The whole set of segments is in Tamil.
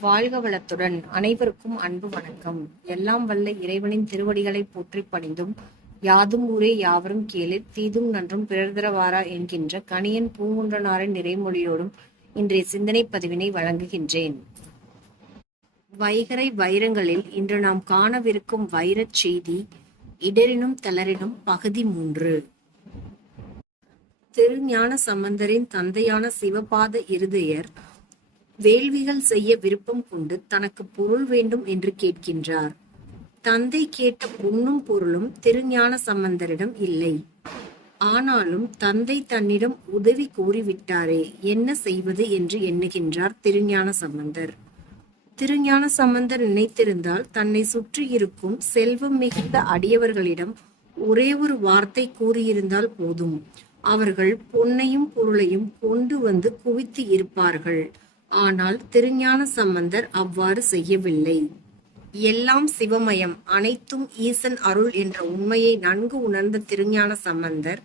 வாழ்க வளத்துடன். அனைவருக்கும் அன்பு வணக்கம். எல்லாம் வல்ல இறைவனின் திருவடிகளை போற்றி பணிந்தும் யாதும் ஊரே யாவரும் கேளு தீதும் நன்றும் பிறர்தரவாரா என்கின்ற கணியன் பூங்குன்றனாரின் நிறைமொழியோடும் இன்றைய சிந்தனை பதிவினை வழங்குகின்றேன். வைகரை வைரங்களில் இன்று நாம் காணவிருக்கும் வைரச் செய்தி இடரினும் தளரினும் பகுதி மூன்று. திருஞான சம்பந்தரின் தந்தையான சிவபாத இருதயர் வேள்விகள் செய்ய விருப்பம் கொண்டு தனக்கு பொருள் வேண்டும் என்று கேட்கின்றார். தந்தை கேட்ட பொன்னும் பொருளும் திருஞான சம்பந்தரிடம் இல்லை. ஆனாலும் தந்தை தன்னிடம் உதவி கோரிவிட்டாரே என்ன செய்வது என்று எண்ணுகின்றார் திருஞான சம்பந்தர். திருஞான சம்பந்தர் நினைத்திருந்தால் தன்னை சுற்றி இருக்கும் செல்வம் மிகுந்த அடியவர்களிடம் ஒரே ஒரு வார்த்தை கூறியிருந்தால் போதும். அவர்கள் பொன்னையும் பொருளையும் கொண்டு வந்து குவித்து இருப்பார்கள். ஆனால் திருஞான சம்பந்தர் அவ்வாறு செய்யவில்லை. எல்லாம் சிவமயம் அனைத்தும் ஈசன் அருள் என்ற உண்மையை நன்கு உணர்ந்த திருஞான சம்பந்தர்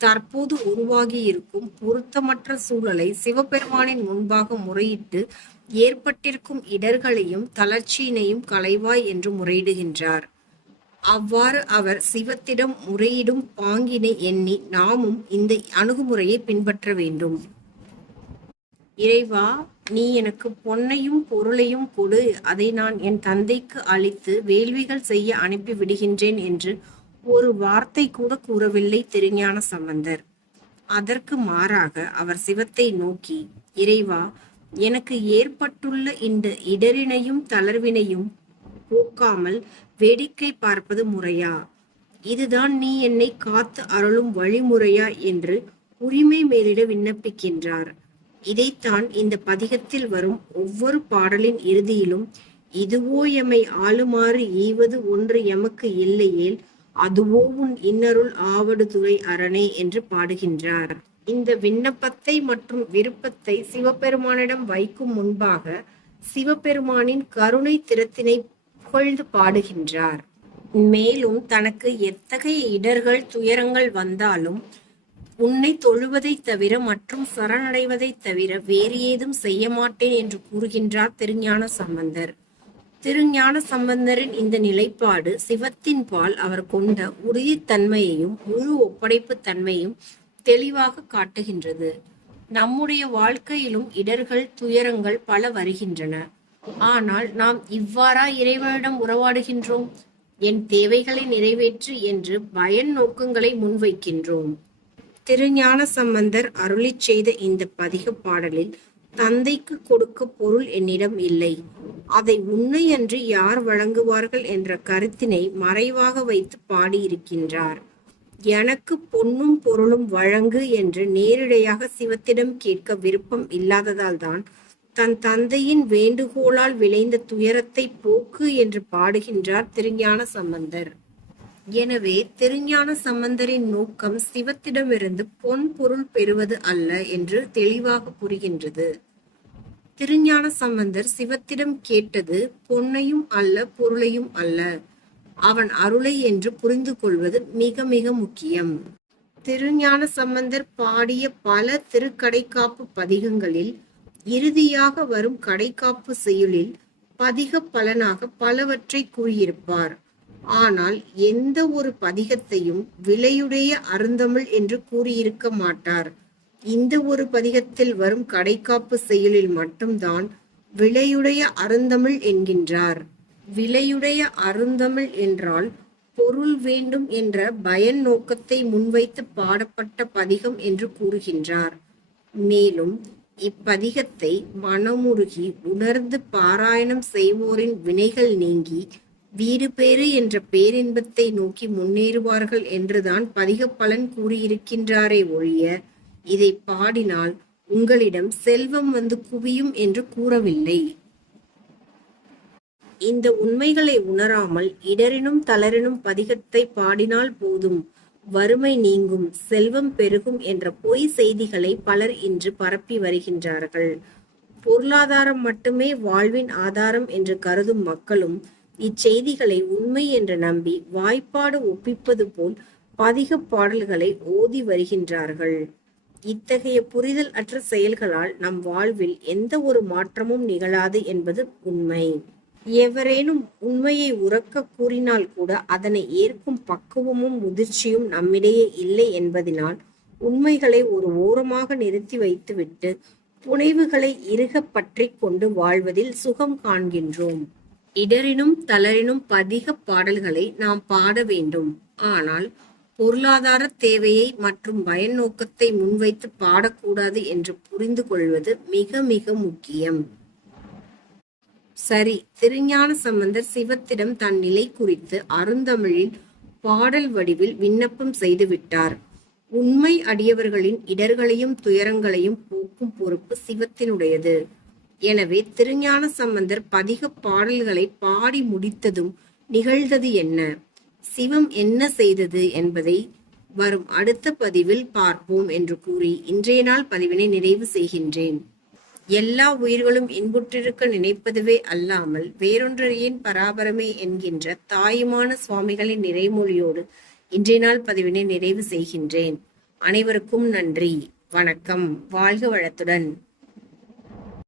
தற்போது உருவாகி இருக்கும் பொருத்தமற்ற சூழலை சிவபெருமானின் முன்பாக முறையிட்டு ஏற்பட்டிருக்கும் இடர்களையும் தளர்ச்சியினையும் களைவாய் என்று முறையிடுகின்றார். அவ்வாறு அவர் சிவத்திடம் முறையிடும் பாங்கினை எண்ணி நாமும் இந்த அணுகுமுறையை பின்பற்ற வேண்டும். இறைவா நீ எனக்கு பொன்னையும் பொருளையும் கொடு. அதை நான் என் தந்தைக்கு அளித்து வேள்விகள் செய்ய அனுப்பி விடுகின்றேன் என்று ஒரு வார்த்தை கூட கூறவில்லை திருஞான சம்பந்தர். அதற்கு மாறாக அவர் சிவத்தை நோக்கி இறைவா எனக்கு ஏற்பட்டுள்ள இந்த இடரினையும் தளர்வினையும் போக்காமல் வேடிக்கை பார்ப்பது முறையா? இதுதான் நீ என்னை காத்து அருளும் வழிமுறையா? என்று உரிமை மேலிட விண்ணப்பிக்கின்றார். இதைத்தான் இந்த பதிகத்தில் வரும் ஒவ்வொரு பாடலின் இறுதியிலும் இதுவோ எமை ஆளுமாறு ஈவது ஒன்று எமக்கு இல்லையேல் அதுவோ உன் இன்னருள் ஆவடு துறை அரணே என்று பாடுகின்றார். இந்த விண்ணப்பத்தை மற்றும் விருப்பத்தை சிவபெருமானிடம் வைக்கும் முன்பாக சிவபெருமானின் கருணை திறத்தினை புகழ்ந்து பாடுகின்றார். மேலும் தனக்கு எத்தகைய இடர்கள் துயரங்கள் வந்தாலும் உன்னை தொழுவதைத் தவிர மற்றும் சரணடைவதைத் தவிர வேறு ஏதும் செய்ய மாட்டேன் என்று கூறுகின்றார் திருஞான சம்பந்தர். திருஞான சம்பந்தரின் இந்த நிலைப்பாடு சிவத்தின் பால் அவர் கொண்ட உறுதித்தன்மையையும் முழு ஒப்படைப்பு தன்மையும் தெளிவாக காட்டுகின்றது. நம்முடைய வாழ்க்கையிலும் இடர்கள் துயரங்கள் பல வருகின்றன. ஆனால் நாம் இவ்வாறா இறைவனிடம் உறவாடுகின்றோம்? என் தேவைகளை நிறைவேற்று என்று பயன் நோக்கங்களை முன்வைக்கின்றோம். திருஞான சம்பந்தர் அருளிச் செய்த இந்த பதிக பாடலில் தந்தைக்கு கொடுக்க பொருள் என்னிடம் இல்லை. அதை உண்மையன்று யார் வழங்குவார்கள் என்ற கருத்தினை மறைவாக வைத்து பாடியிருக்கின்றார். எனக்கு பொன்னும் பொருளும் வழங்கு என்று நேரிடையாக சிவத்திடம் கேட்க விருப்பம் இல்லாததால் தான் தன் தந்தையின் வேண்டுகோளால் விளைந்த துயரத்தை போக்கு என்று பாடுகின்றார் திருஞான சம்பந்தர். எனவே திருஞான சம்பந்தரின் நோக்கம் சிவத்திடமிருந்து பொன் பொருள் பெறுவது அல்ல என்று தெளிவாக புரிகின்றது. திருஞான சம்பந்தர் சிவத்திடம் கேட்டது பொன்னையும் அல்ல பொருளையும் அல்ல. அவன் அருளை என்று புரிந்து கொள்வது மிக மிக முக்கியம். திருஞான சம்பந்தர் பாடிய பல திருக்கடைக்காப்பு பதிகங்களில் இறுதியாக வரும் கடைக்காப்பு செயலில் பதிக பலனாக பலவற்றை கூறியிருப்பார். ஆனால் எந்த ஒரு பதிகத்தையும் விலையுடைய அருந்தமிழ் என்று கூறியிருக்க மாட்டார். இந்த ஒரு பதிகத்தில் வரும் கடைக்காப்பு செயலில் மட்டும்தான் விலையுடைய அருந்தமிழ் என்கின்றார். விலையுடைய அருந்தமிழ் என்றால் பொருள் வேண்டும் என்ற பயன் நோக்கத்தை முன்வைத்து பாடப்பட்ட பதிகம் என்று கூறுகின்றார். மேலும் இப்பதிகத்தை மனமுருகி உணர்ந்து பாராயணம் செய்வோரின் வினைகள் நீங்கி வீடு பேறு என்ற பேரின்பத்தை நோக்கி முன்னேறுவார்கள் என்றுதான் பதிக பலன் கூறியிருக்கின்றாரே ஒழிய இதை பாடினால் உங்களிடம் செல்வம் வந்து குவியும் என்று கூறவில்லை. இந்த உண்மைகளை உணராமல் இடரினும் தளரினும் பதிகத்தை பாடினால் போதும் வறுமை நீங்கும் செல்வம் பெருகும் என்ற பொய் செய்திகளை பலர் இன்று பரப்பி வருகின்றார்கள். பொருளாதாரம் மட்டுமே வாழ்வின் ஆதாரம் என்று கருதும் மக்களும் இச்செய்திகளை உண்மை என்று நம்பி வாய்ப்பாடு ஒப்பிப்பது போல் பதிக பாடல்களை ஓதி வருகின்றார்கள். இத்தகைய புரிதல் அற்ற செயல்களால் நம் வாழ்வில் எந்த ஒரு மாற்றமும் நிகழாது என்பது உண்மை. எவரேனும் உண்மையை உறக்க கூறினால் கூட அதனை ஏற்கும் பக்குவமும் முதிர்ச்சியும் நம்மிடையே இல்லை என்பதினால் உண்மைகளை ஒரு ஓரமாக நிறுத்தி வைத்துவிட்டு புனைவுகளை இறுக பற்றி கொண்டு வாழ்வதில் சுகம் காண்கின்றோம். இடரினும் தளரினும் பதிக பாடல்களை நாம் பாட வேண்டும். ஆனால் பொருளாதார தேவையை மற்றும் பயன் நோக்கத்தை முன்வைத்து பாடக்கூடாது என்று புரிந்து கொள்வது மிக மிக முக்கியம். சரி திருஞான சம்பந்தர் சிவத்திடம் தன் நிலை குறித்து அருந்தமிழில் பாடல் வடிவில் விண்ணப்பம் செய்துவிட்டார் உண்மை அடியவர்களின் இடர்களையும் துயரங்களையும் போக்கும் பொறுப்பு சிவத்தினுடையது. எனவே திருஞான சம்பந்தர் பதிக பாடல்களை பாடி முடித்ததும் நிகழ்ந்தது என்ன? சிவம் என்ன செய்தது என்பதை வரும் அடுத்த பதிவில் பார்ப்போம் என்று கூறி இன்றைய நாள் பதிவினை நிறைவு செய்கின்றேன். எல்லா உயிர்களும் இன்புற்றிருக்க நினைப்பதுவே அல்லாமல் வேறொன்றையின் பராபரமே என்கின்ற தாயுமான சுவாமிகளின் நிறைமொழியோடு இன்றைய நாள் பதிவினை நிறைவு செய்கின்றேன். அனைவருக்கும் நன்றி. வணக்கம். வாழ்க வளத்துடன்.